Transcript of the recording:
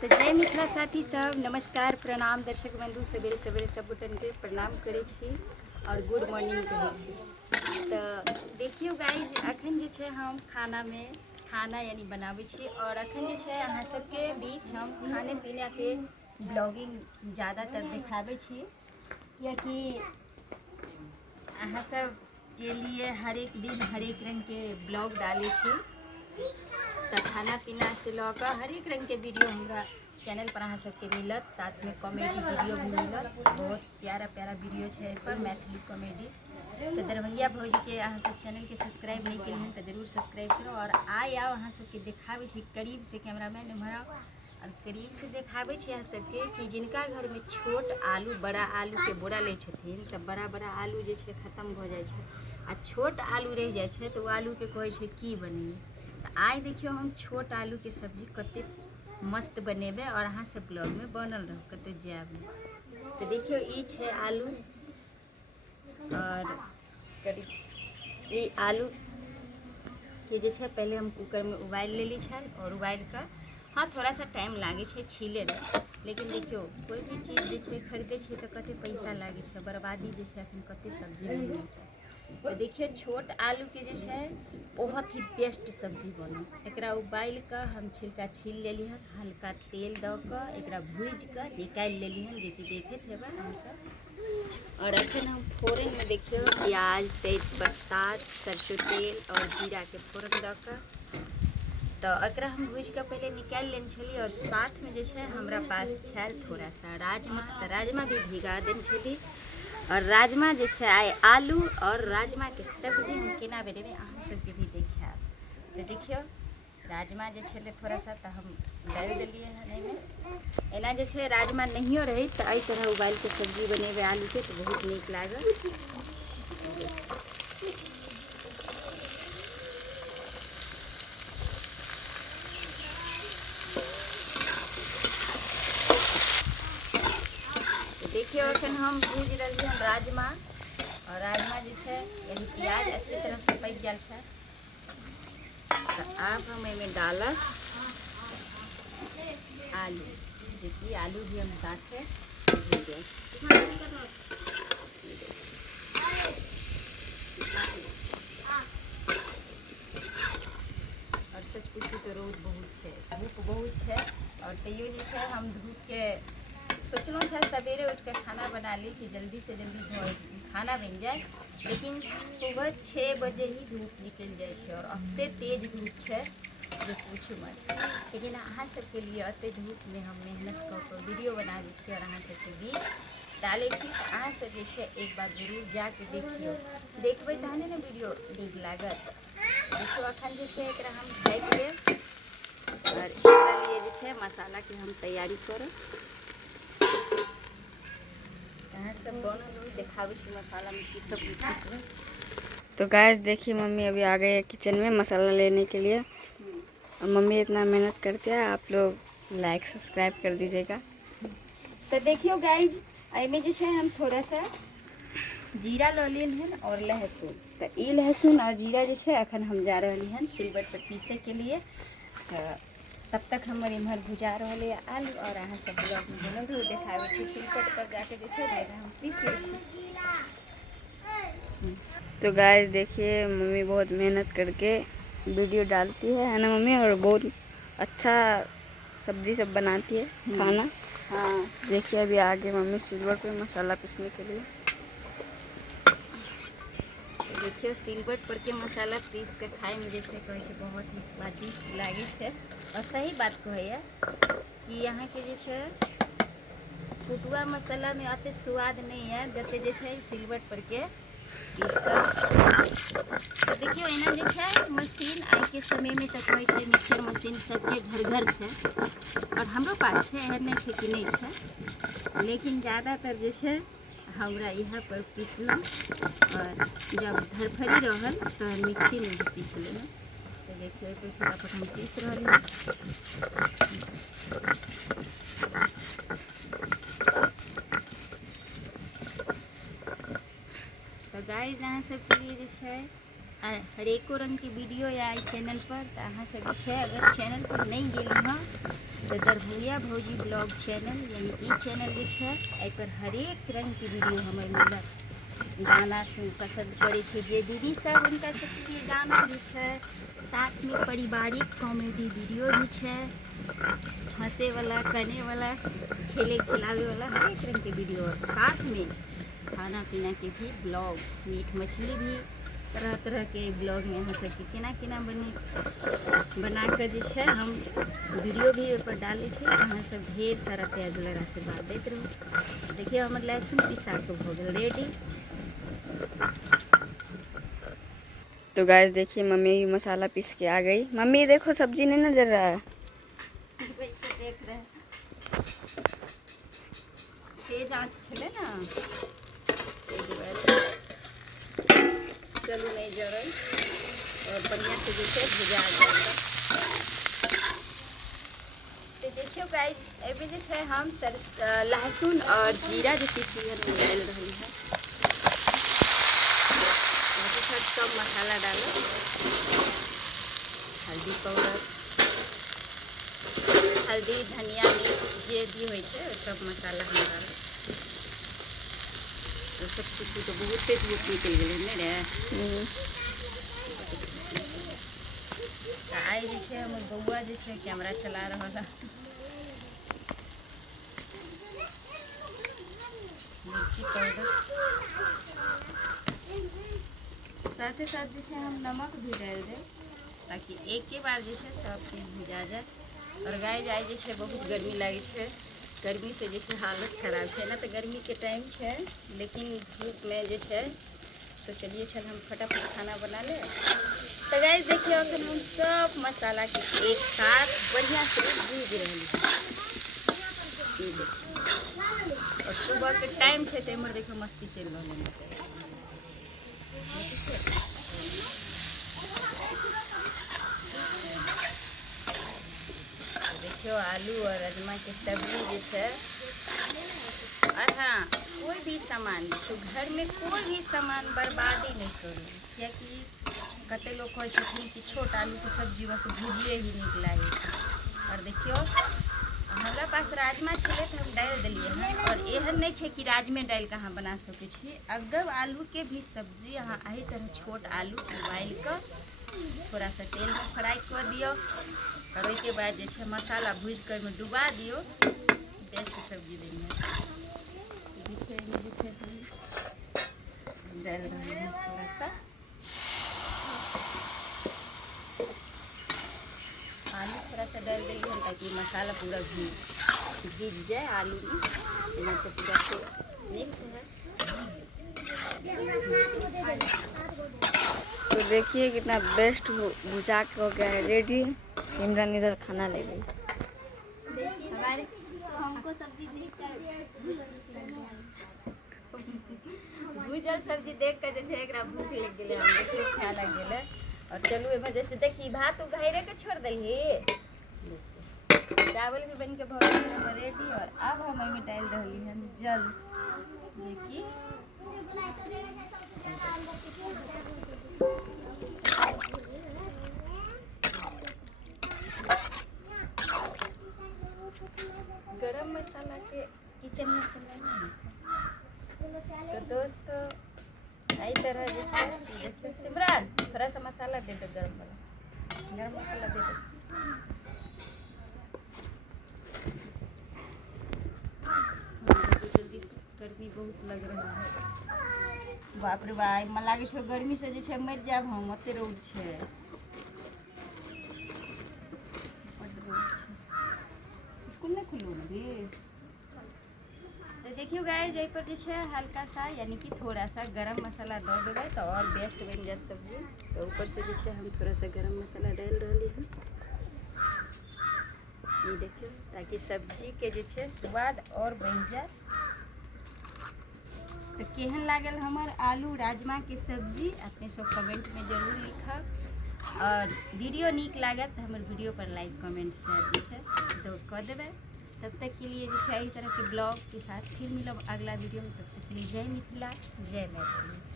तो जय मिथिला साथी सब, नमस्कार, प्रणाम दर्शक बंधु। सवेरे सवेरे सब गोटन के प्रणाम करे छी और गुड मॉर्निंग कहे छी। तो देखियो गाइज, अखन जे छे हम खाना यानी बनावे छी और अखन जे छे अहाँ सबके बीच हम खाने पीने के ब्लॉगिंग ज़्यादातर दिखावे छी, क्योंकि अहाँ सब के लिए हर एक दिन हर एक रंग के ब्लॉग डाले छी। तो खाना पीना से लौकर हर एक रंग के वीडियो हमारा चैनल पर अहाँ सबके मिलत। साथ में कॉमेडी वीडियो भी मिलत, बहुत प्यारा प्यारा वीडियो है पर मैथिली कॉमेडी। तो दरभंगिया भौजी के अहाँ सब चैनल के सब्सक्राइब नहीं किए हैं तो जरूर सब्सक्राइब करो। और आओ अहाँ सबके देखावे छी करीब से, कैमरामैन हमारा और करीब से देखावे छी अहाँ सबके कि जिनका घर में छोट आलू बड़ा आलू के बोरा ले छथिन तो बड़ा बड़ा आलू जे छे खत्म हो जाए छे आ छोट आलू रह जाए छे तो आलू के कहे छे की बनिए। तो आज देखियो हम छोट आलू के सब्जी कते मस्त बनेबे और अहाँ सब ब्लॉग में बनल रहो कते जाब। तो देखियो ई छे आलू और करीब ये आलू के जे छे पहले हम कुकर में उबाल लेली छे और उबाल कर हाँ थोड़ा सा टाइम लागे छे छीले में। लेकिन देखियो कोई भी चीज़ जे छे खरीदे छे तो कते पैसा लागे छे, बर्बादी जे छे अखन कते सब्जी में होय छे। तो देखिए छोट आलू के जे छे बहुत ही बेस्ट सब्जी बनो। एकरा उबाल कर हम छिलका छील लेली हन, हल्का तेल दऽ कऽ एकरा भूज कर निकाल लेली हन, जे कि देखैत हेबै अहाँ सब। और अखन हम फोरन में देखियो प्याज, तेज पत्ता, सरसों तेल और जीरा के फोरन दऽ कऽ तो एकरा हम भूज कर पहले निकाल लेने छली। और साथ में जे छे हमरा पास छल थोड़ा सा राजमा, तो राजमा भी भिगा देने छली। और राजमा जे छे आए आलू और राजमा के सब्जी हम केना बनेबे अहाँ सबके भी देखाब। तो देखियो राजमा जे छे थोड़ा सा तो हम डाल दिलिए हन एमे। एना जे छे राजमा नहियो रही तो एहि तरह उबाल के सब्जी बनेबे आलू के तो बहुत नीक लागत। देखियो अखन हम भूज रही हन राजमा और राजमा जे छे यानी प्याज अच्छी तरह से पक गया छे। तो अब हम इसमें डालब आलू, जो कि आलू भी हम साथ में भूजे। और सच पूछू तो रोद बहुत है, धूप बहुत है और तैयो जे छे हम धूप के सोचलो छे सवेरे उठ के खाना बना ली कि जल्दी से जल्दी खाना बन जाए। लेकिन सुबह 6 बजे ही धूप निकल जाए छे और अत्ते तेज धूप छे जो पूछू मत। लेकिन अहाँ सबके लिए अत्ते धूप में हम मेहनत कर वीडियो बनाबे छी और अहाँ सबके बीच डाले छी। तो अहाँ सब जे छे एक बार जरूर जाके देखियो, देखबे तहने ना वीडियो नीक लागत। देखियो अखन जे छे एकरा हम ढक देब और एकरा लिए जे छे मसाला के हम तैयारी करब। सब बनल देखावे छी मसाला में की सब पीसबे। तो गैस देखिए मम्मी अभी आ गए किचन में मसाला लेने के लिए। और मम्मी इतना मेहनत करते हैं, आप लोग लाइक सब्सक्राइब कर दीजिएगा। तो देखियो गाइज एमे जे छे हम थोड़ा सा जीरा ले लेल हन और लहसुन। तो ई लहसुन और जीरा जे छे अखन हम जा रहली हन सिलबट पर पीसे के लिए। तो तब तक हमारे इम्हर भुजा रहे आलू और अहाँ सब ब्लॉग में बनल रहो देखावे छी। सिलबट पर जाके जे छे हम पीस ले छी। तो गाइस देखिए मम्मी बहुत मेहनत करके वीडियो डालती है ना मम्मी, और बहुत अच्छा सब्जी सब बनाती है खाना। हाँ देखिए अभी आगे मम्मी सिलबट पे मसाला पीसने के लिए। देखियो सिलबट पर के मसाला पीस के खाए में जैसे कहे छे बहुत ही स्वादिष्ट लागे छे। और सही बात कहे कि यहाँ के जे छे कुटुआ मसाला में अते स्वाद नहीं है जते जे छे सिलबट पर के पीस कर। तो देखियो एना जे छे मशीन आज के समय में तो कहे छे मिक्सर मशीन सबके घर घर छे और हमरो पास छे, एहन नहीं छे कि नहीं छे। लेकिन ज़्यादातर जे छे हमरा यहाँ पर पीसलूँ और जब धरफड़ी रहल तो मिक्सी में भी पीस लेना। तो देखिए पर फटाफट हम पीस रहे हैं। तो गाइस अहाँ सबके लिए जे छे हरेको रंग की वीडियो या चैनल पर तो अहाँ सब जे छे अगर चैनल पर नहीं गेली हाँ तो दरभंगिया भौजी ब्लॉग चैनल यानी ई चैनल जे छै एहि पर हरेक रंग के वीडियो हमर मिलत। गाना सुन पसंद करै छै जे दीदी सब, हुनका सबके लिए गाना भी छै, साथ में पारिवारिक कॉमेडी वीडियो भी छै, हंसे वाला, कने वाला, खेले खिलावे वाला हरेक रंग के वीडियो, और साथ में खाना पीना के भी ब्लॉग, मीट मछली भी, तरह तरह के ब्लॉग में अहाँ सबके केना केना बना के जे छै हम वीडियो भी ओहि पर डालै छी। अहाँ सब ढेर सारा प्यार दुलार आशीर्वाद दैत रहू। देखिए हमर लहसुन पिसा के हो गेल रेडी। तो गाइस देखिए मम्मी मसाला पीस के आ गई। मम्मी देखो सब्जी नहीं नजर रहा है। देख रहे तेज आँच छले ना, चलू नहीं जरल और बढ़िया से जैसे भुजा जाएगा। तो देखियो गाइज एबे जे छै हम लहसुन और जीरा जो पीसली है डाल रही है, सब मसाला डालो, हल्दी पाउडर, हल्दी धनिया मिर्च जे भी होइ छै सब मसाला हम डालो। तो सब कुछ तो बहुत तेज निकल गए नहीं रे। तो आई जे छै हमर बउआ जे छै कैमरा चला रहा है। मिर्ची पाउडर साथ ही साथ जे छै हम नमक भी डाल दें ताकि एक के बार जे छै सब चीज भुजा जाए। और गाय आइ जे छै बहुत गर्मी लागे छै, गर्मी से जे छै हालत खराब है ना, तो गर्मी के टाइम है लेकिन धूप में जे छै सोचलिए चल हम फटाफट खाना बना ले। तो गाय देखिए अखन हम सब मसाला के एक साथ बढ़िया से भूज रही है। और सुबह के टाइम है तो इमर देखियो मस्ती चल रही है। देखियो आलू और राजमा के सब्जी जे छै। और हाँ कोई भी सामान देखो घर में कोई भी सामान बर्बादी नहीं करू, कियाकि कते लोग कहै छथिन कि छोट आलू के सब्जी बस भुजिए ही नीक लागे। और देखियो हमारा पास राजमा छले तो हम डाल दिलिए हैं। और एहन नहीं है कि राजमे डाल के अहाँ बना सके छी, अगर आलू के भी सब्जी अहाँ एही तरह छोट आलू उबाल कर थोड़ा सा तेल में फ्राई कर दियो और उसके बाद जे छै मसाला भूज कर में डुबा दियो, बेस्ट सब्जी देंगे। देखिए जे छै हम डाल रहे हैं थोड़ा सा आलू, थोड़ा सा डाल देंगे ताकि मसाला पूरा भीज जाए आलू में, ना तो पूरा से मिक्स है। तो देखिए कितना बेस्ट भुजा के हो गया है रेडी। सिमरन इधर खाना ले गई। हमारे तो हमको सब्जी भूजल सब्जी देख कर जैसे एकरा भूख लग गेले, हम देखियो खाए लग गेले। और चलू एमे जैसे देखी भात उघारे के छोड़ दही, चावल भी बन के भो गई हमर रेडी। और अब हम एमे डाल रही हैं जल, जे कि गरम मसाला के किचन मसाला नहीं। तो दोस्तों आई तरह जैसे देखिए सिमरन थोड़ा सा मसाला दे दो, गरम मसाला दे दो। जल्दी से गर्मी बहुत लग रहा है, बाप रे बाप मन लागे छै गर्मी से जे छै मर जाब हम, ओते रौद छै। स्कूल नहीं खुलू अभी। तो देखियो गाइस यही पर जे हल्का सा यानी कि थोड़ा सा गरम मसाला दे देवे तो और बेस्ट बन जाए सब्जी। तो ऊपर से जे हम थोड़ा सा गरम मसाला डाल रही हैं, ये देखियो ताकि सब्जी के जे स्वाद और बढ़ जाए। तो केहन लागल हमार आलू राजमा के सब्जी अपने सब कमेंट में जरूर लिखब। और वीडियो नीक लागत तो हमारे वीडियो पर लाइक कमेंट शेयर जे तो कर देवे। तब तक के लिए जैसे इस तरह के ब्लॉग के साथ फिर मिलब अगला वीडियो में। तब तक के लिए जय मिथिला, जय मैथिली।